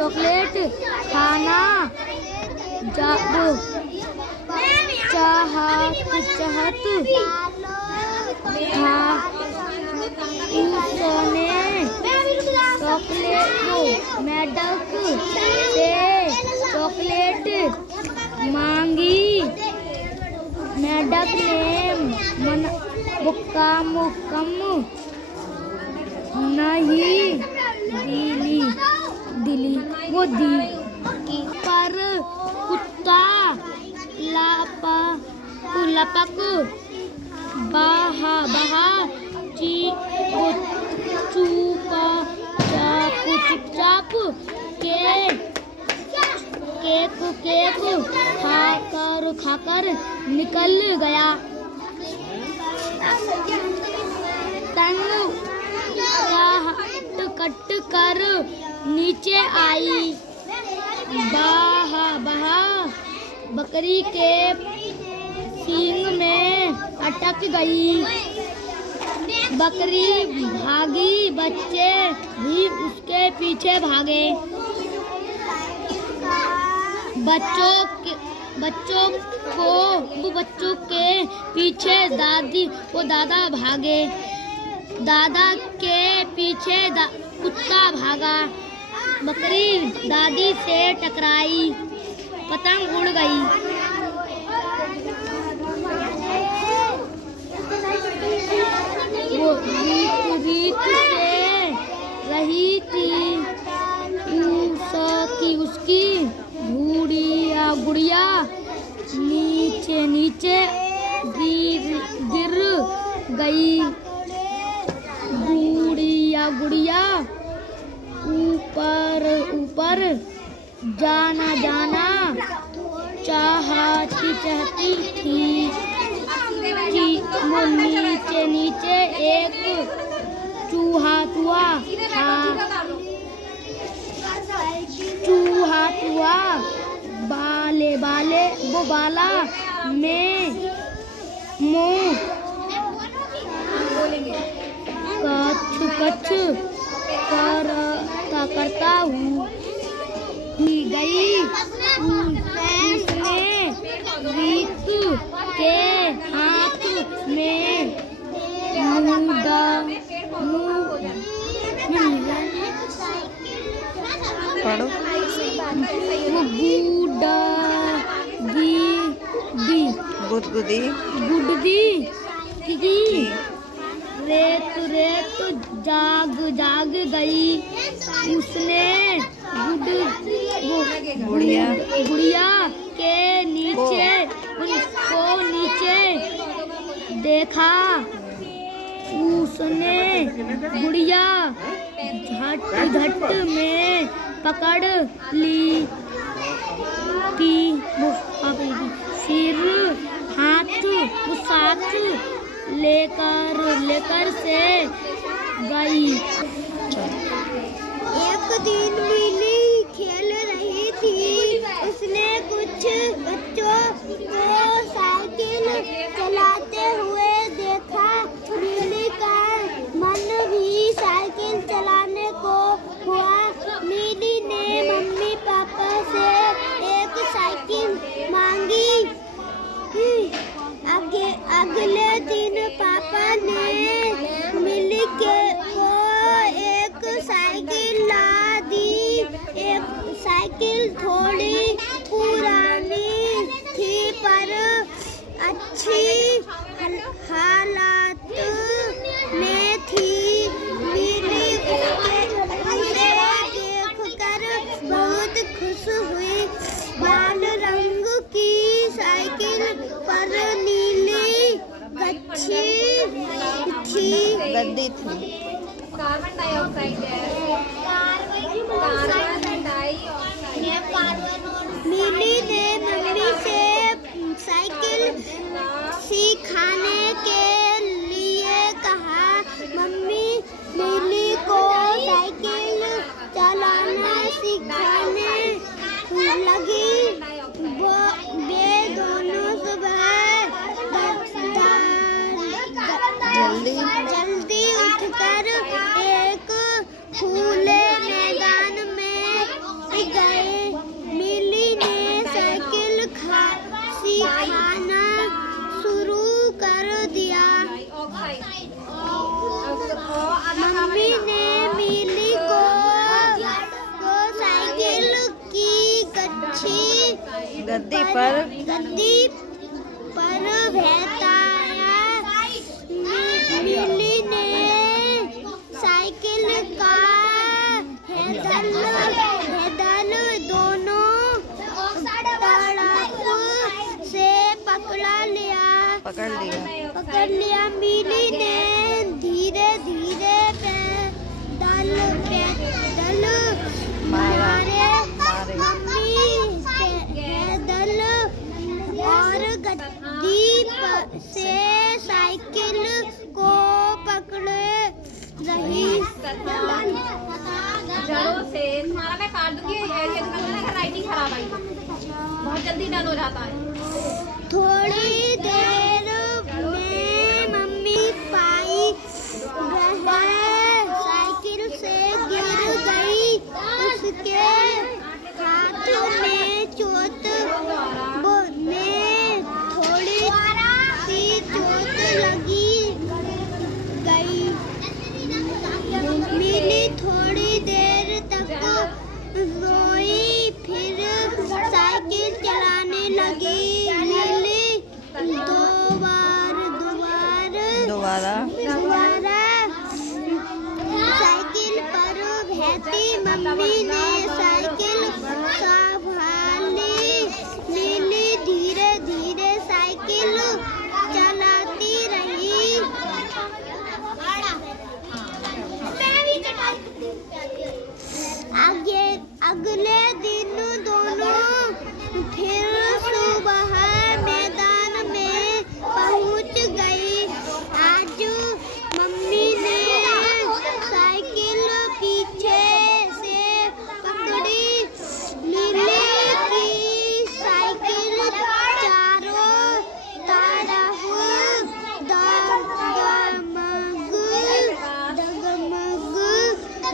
Chocolate खाना चाहत था। उसने मेढक से चॉकलेट मांगी। मेढक ने मुक्काम नहीं दिली वो दी, पर कुत्ता लपक बहा चुपचाप केक खाकर निकल गया। तंग कट कर नीचे आई। बकरी के सींग में अटक गई। बकरी भागी, बच्चे भी उसके पीछे भागे। बच्चों के पीछे दादा भागे। दादा के पीछे कुत्ता भागा। बकरी दादी से टकराई, पतंग उड़ गई। वो रीत से रही थी उसकी गुड़िया नीचे गिर गई। गुड़िया ऊपर जाना चाहती थी कि वो नीचे एक चूहा बाला में मुँह कछ करता गई। उसने रीत के हाथ में गुददी रेत जाग गई। उसने गुड़िया के नीचे देखा। उसने गुड़िया झट में पकड़ ली थी। फिर साथ लेकर से गई। एक दिन मिली खेल रही थी। उसने कुछ बच्चों को साइकिल चलाते हुए देखा। मिली का मन भी साइकिल चलाने को हुआ। मिली ने मम्मी पापा से एक साइकिल मांगी। अगले दिन पापा ने मिली को एक साइकिल ला दी। एक साइकिल थोड़ी पुरानी थी पर अच्छी हालत में थी। मिली उसे देखकर बहुत खुश हुई। लाल रंग की साइकिल पर नीली गद्दी थी। कार्बन डाइऑक्साइड मिली ने मम्मी से साइकिल सिखाने के लिए कहा। मम्मी मिली को साइकिल चलाना सिखाने लगी। वे दोनों सुबह जल्दी उठकर एक खुले मैदान में पर बैठाया। मिली ने साइकिल का हैंडल दोनों तरफ से पकड़ लिया। मिली ने धीरे धीरे पैदल मारे। मम्मी पैदल और गद्दी से साइकिल को पकड़े रही। जड़ों से तुम्हारा मैं काट दूंगी, ऐसे राइटिंग खराब आई, बहुत जल्दी डन हो जाता है। थोड़ी देर में मम्मी पाई साइकिल से गिर गई। उसके हाथ में चोट में थोड़ी सी चोट लगी गई। मिली थोड़ी देर तक रोई, फिर साइकिल चलाने लगी। मिली दोबारा साइकिल पर बैठी। मम्मी ने साइकिल संभाली। मिली धीरे धीरे साइकिल चलाती रही। अगले दिन दोनों फिर सुबह मैदान में पहुंच गई। आज मम्मी ने साइकिल पीछे से पकड़ी। मिली की साइकिल चारों तरफ डगमग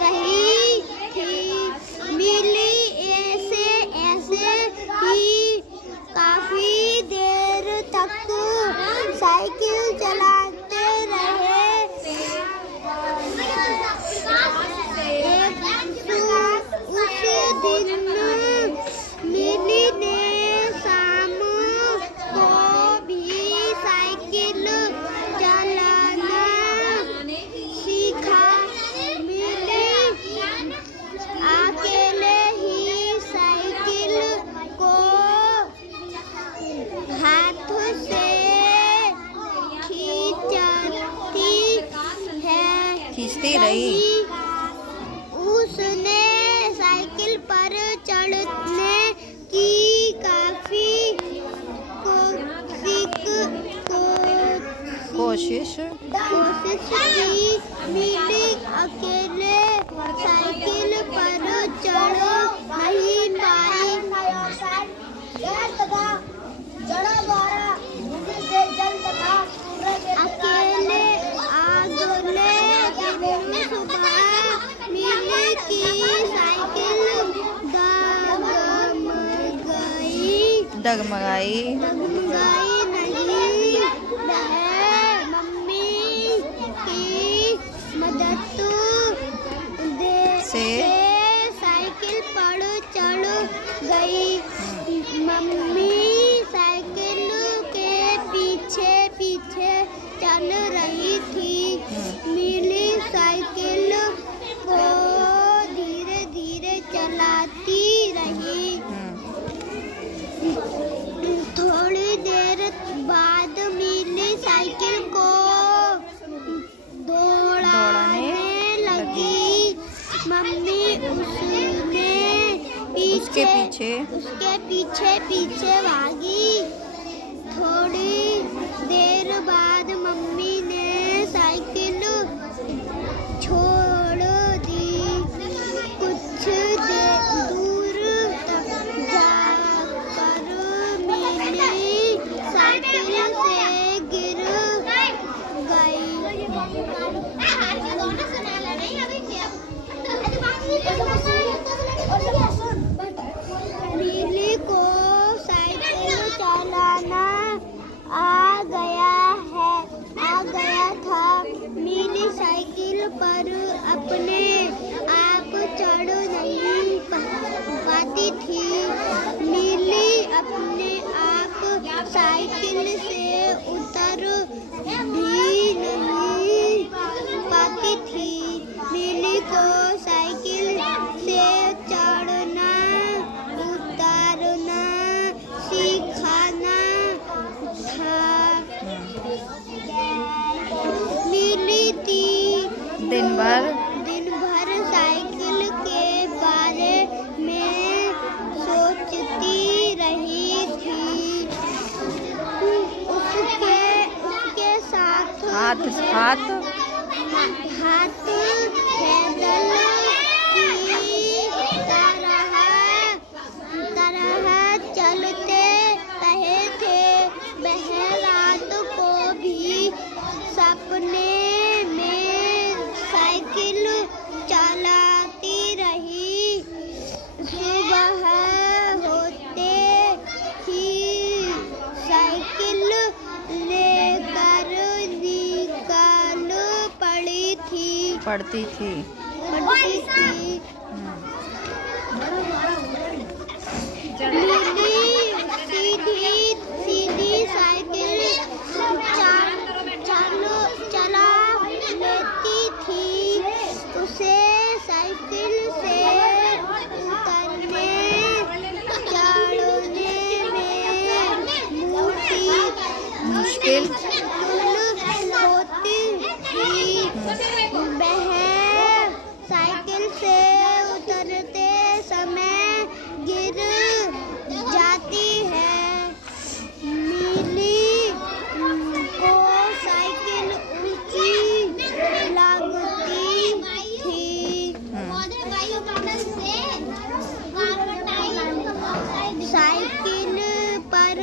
रही थी। मिली ऐसे ही काफी देर तक साइकिल चलाते रहे। उस दिन मिली ने शाम को भी साइकिल चलाना सीखा। मिली अकेले ही साइकिल को हाथ से खींचती रही। उसने साइकिल पर चढ़ने की काफी कोशिश की। मिली अकेले साइकिल पर चढ़ नहीं पाई। अकेले अगले दिन सुबह मिली की साइकिल डगमगाई नहीं। वह मम्मी की मदद से साइकिल पर चढ़ गई। मम्मी साइकिल के पीछे पीछे चल रही थी। मिली साइकिल को धीरे धीरे चलाती रही। थोड़ी देर बाद मिली साइकिल को दौड़ाने लगी। मम्मी उसके पीछे भागी। थोड़ी देर बाद मम्मी ने साइकिल छोड़ दी। कुछ दूर तक जाकर मिली साइकिल से गिर गई। मिली को साइकिल चलाना आ गया था। मिली साइकिल पर अपने आप चढ़ नहीं पाती थी। मिली अपने साइकिल से उतर भी नहीं पाती थी। मिली को साइकिल से चढ़ना उतरना सिखाना था। मिली थी दिन भर साइकिल के बारे में सोचती रही थी। उसके साथ हाथ पैदल की तरह चलते रहे थे। वह रात को भी सपने में साइकिल चलाती रही। सुबह होते ही साइकिल लेकर निकल पड़ती थी। सीधी साइकिल चला लेती थी। उसे साइकिल से उतरने चढ़ने में मुश्किल होती थी। वह साइकिल से उतरते समय गिर जाती है। मिली को साइकिल ऊंची लगती थी। साइकिल पर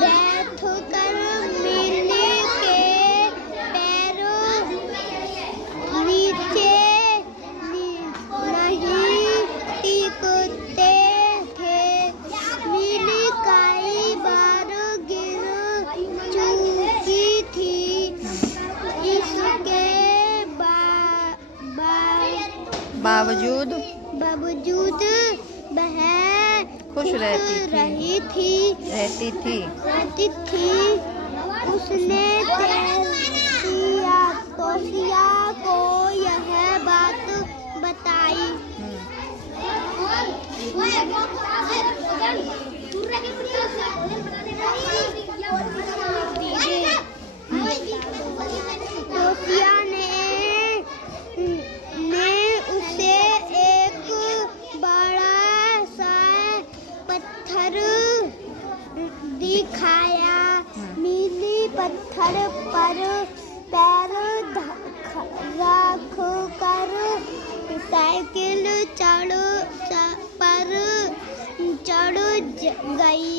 बैठकर मिली के पैरों नीचे नहीं टिकते थे। मिली कई बार गिर चुकी थी। इसके बावजूद वह खुश रहती थी। उसने तोशिया को यह बात बताई। तोशिया ने उसे एक बड़ा सा पत्थर दिखाया। मिली पत्थर पर पैर रख कर साइकिल चढ़ गई।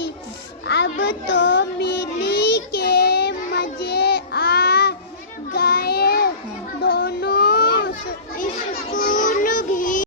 अब तो मिली के मजे आ गए।